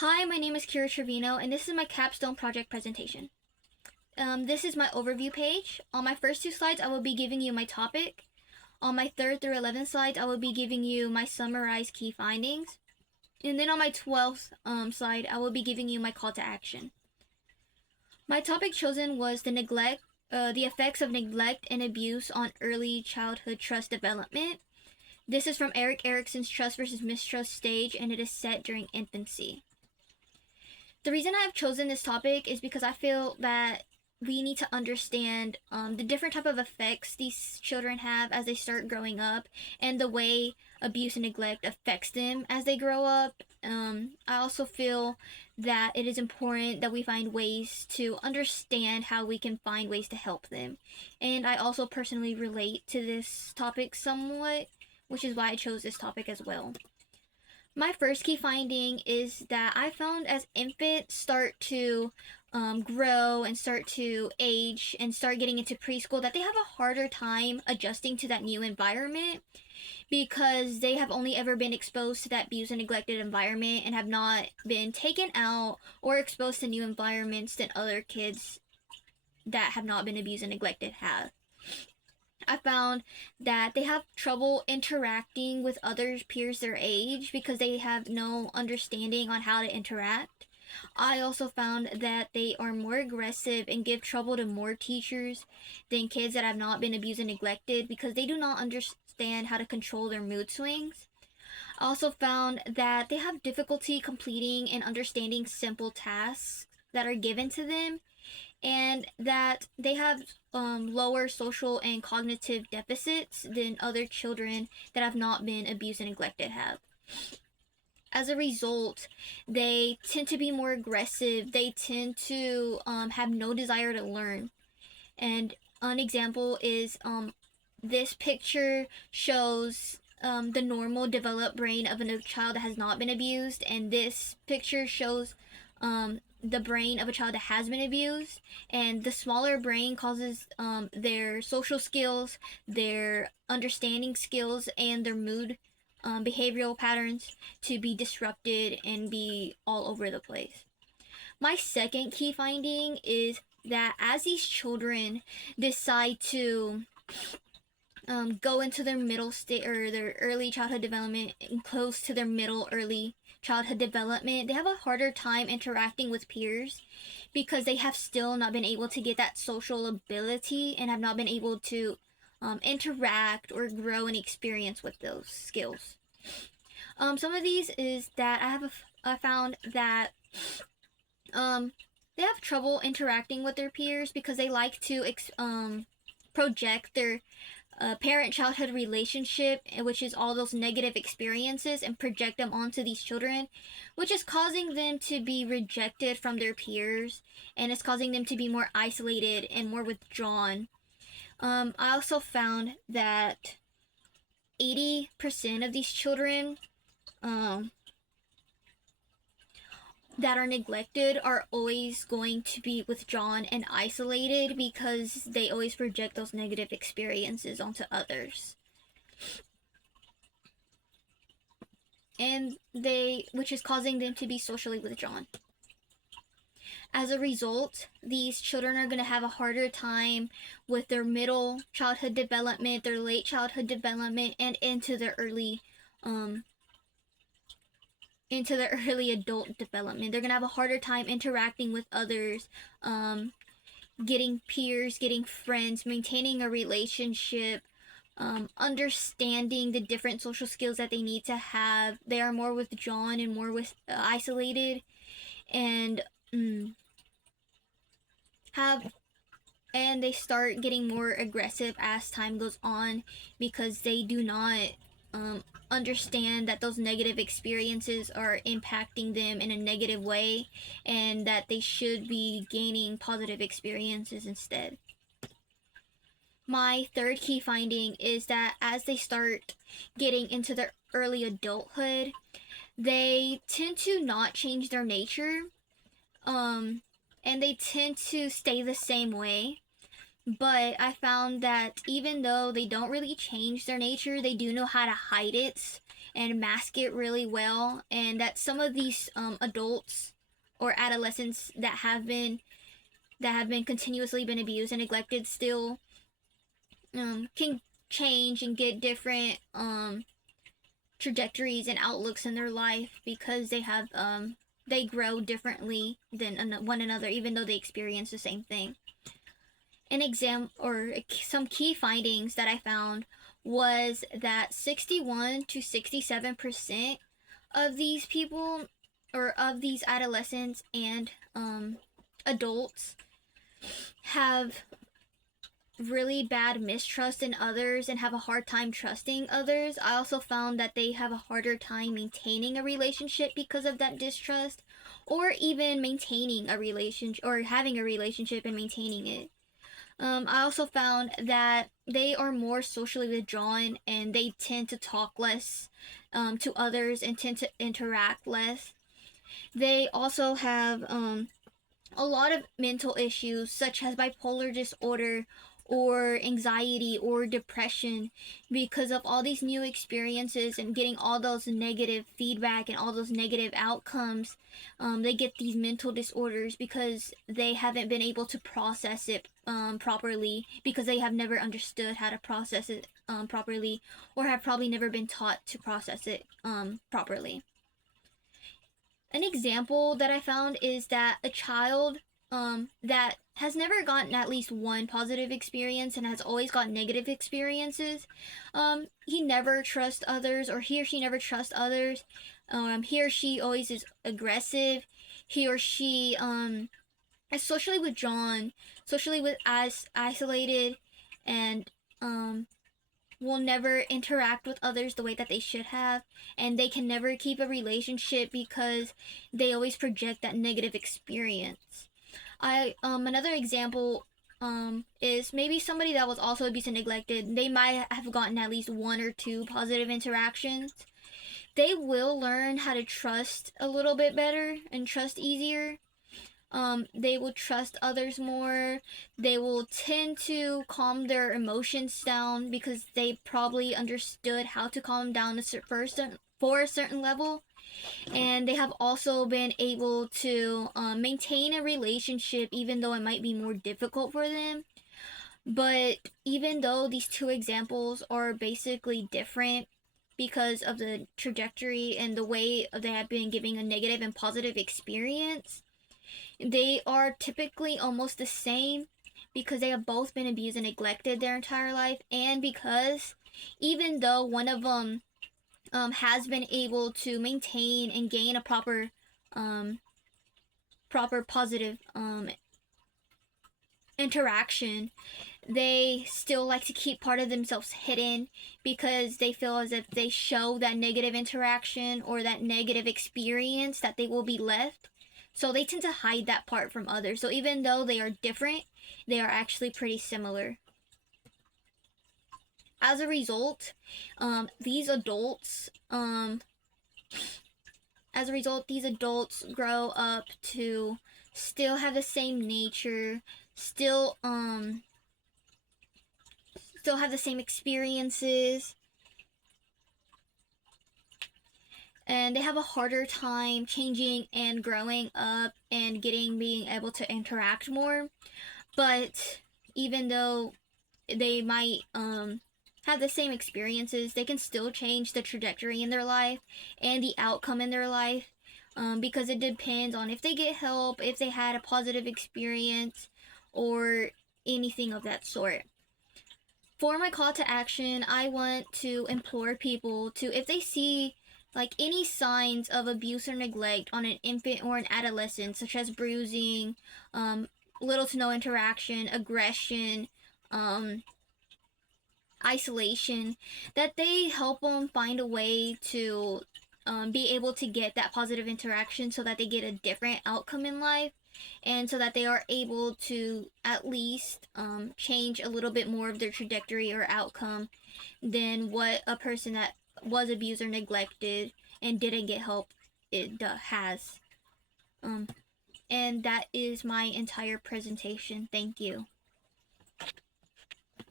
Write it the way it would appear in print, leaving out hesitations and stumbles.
Hi, my name is Kira Trevino, and this is my Capstone project presentation. This is my overview page. On my first two slides, I will be giving you my topic. On my 3rd through 11th slides, I will be giving you my summarized key findings. And then on my 12th slide, I will be giving you my call to action. My topic chosen was the effects of neglect and abuse on early childhood trust development. This is from Erik Erikson's Trust versus Mistrust stage, and it is set during infancy. The reason I've chosen this topic is because I feel that we need to understand the different type of effects these children have as they start growing up, and the way abuse and neglect affects them as they grow up. I also feel that it is important that we find ways to understand how we can find ways to help them. And I also personally relate to this topic somewhat, which is why I chose this topic as well. My first key finding is that I found as infants start to grow and start to age and start getting into preschool that they have a harder time adjusting to that new environment because they have only ever been exposed to that abused and neglected environment and have not been taken out or exposed to new environments than other kids that have not been abused and neglected have. I found that they have trouble interacting with other peers their age because they have no understanding on how to interact. I also found that they are more aggressive and give trouble to more teachers than kids that have not been abused and neglected because they do not understand how to control their mood swings. I also found that they have difficulty completing and understanding simple tasks that are given to them, and that they have lower social and cognitive deficits than other children that have not been abused and neglected have. As a result, they tend to be more aggressive. They tend to have no desire to learn. And an example is this picture shows the normal developed brain of a child that has not been abused, and this picture shows the brain of a child that has been abused. And the smaller brain causes their social skills, their understanding skills, and their mood behavioral patterns to be disrupted and be all over the place. My second key finding is that as these children decide to go into their middle state or their early childhood development and close to their middle early childhood development, they have a harder time interacting with peers because they have still not been able to get that social ability and have not been able to interact or grow and experience with those skills. Some of these is that I found that they have trouble interacting with their peers because they like to project their parent-childhood relationship, which is all those negative experiences, and project them onto these children, which is causing them to be rejected from their peers, and it's causing them to be more isolated and more withdrawn. I also found that 80% of these children that are neglected are always going to be withdrawn and isolated because they always project those negative experiences onto others. Which is causing them to be socially withdrawn. As a result, these children are going to have a harder time with their middle childhood development, their late childhood development, and into their early adult development. They're going to have a harder time interacting with others, getting peers, getting friends, maintaining a relationship, understanding the different social skills that they need to have. They are more withdrawn and more isolated, and they start getting more aggressive as time goes on because they do not understand that those negative experiences are impacting them in a negative way and that they should be gaining positive experiences instead. My third key finding is that as they start getting into their early adulthood, they tend to not change their nature, and they tend to stay the same way. But I found that even though they don't really change their nature, they do know how to hide it and mask it really well, and that some of these adults or adolescents that have been continuously been abused and neglected still can change and get different trajectories and outlooks in their life because they grow differently than one another, even though they experience the same thing. Some key findings that I found was that 61 to 67% of these people, or of these adolescents and adults, have really bad mistrust in others and have a hard time trusting others. I also found that they have a harder time maintaining a relationship because of that distrust, or even maintaining a relationship, or having a relationship and maintaining it. I also found that they are more socially withdrawn and they tend to talk less to others and tend to interact less. They also have a lot of mental issues such as bipolar disorder or anxiety or depression because of all these new experiences and getting all those negative feedback and all those negative outcomes. They get these mental disorders because they haven't been able to process it properly, because they have never understood how to process it properly, or have probably never been taught to process it properly. An example that I found is that a child that has never gotten at least one positive experience and has always got negative experiences, he never trusts others, or he or she never trusts others. He or she always is aggressive. He or she is socially withdrawn, isolated, and will never interact with others the way that they should have, and they can never keep a relationship because they always project that negative experience. Another example is maybe somebody that was also abused and neglected. They might have gotten at least one or two positive interactions. They will learn how to trust a little bit better and trust easier. They will trust others more. They will tend to calm their emotions down because they probably understood how to calm down for a certain level. And they have also been able to maintain a relationship even though it might be more difficult for them. But even though these two examples are basically different because of the trajectory and the way they have been giving a negative and positive experience, they are typically almost the same because they have both been abused and neglected their entire life, and because even though one of them has been able to maintain and gain a proper positive interaction, they still like to keep part of themselves hidden because they feel as if they show that negative interaction or that negative experience that they will be left. So they tend to hide that part from others. So even though they are different, they are actually pretty similar. As a result, these adults grow up to still have the same nature, still have the same experiences, and they have a harder time changing and growing up and being able to interact more. But even though they might have the same experiences, they can still change the trajectory in their life and the outcome in their life, because it depends on if they get help, if they had a positive experience, or anything of that sort. For my call to action, I want to implore people to, if they see like any signs of abuse or neglect on an infant or an adolescent, such as bruising, little to no interaction, aggression, isolation, that they help them find a way to be able to get that positive interaction so that they get a different outcome in life, and so that they are able to at least change a little bit more of their trajectory or outcome than what a person that was abused or neglected and didn't get help has. And that is my entire presentation. Thank you.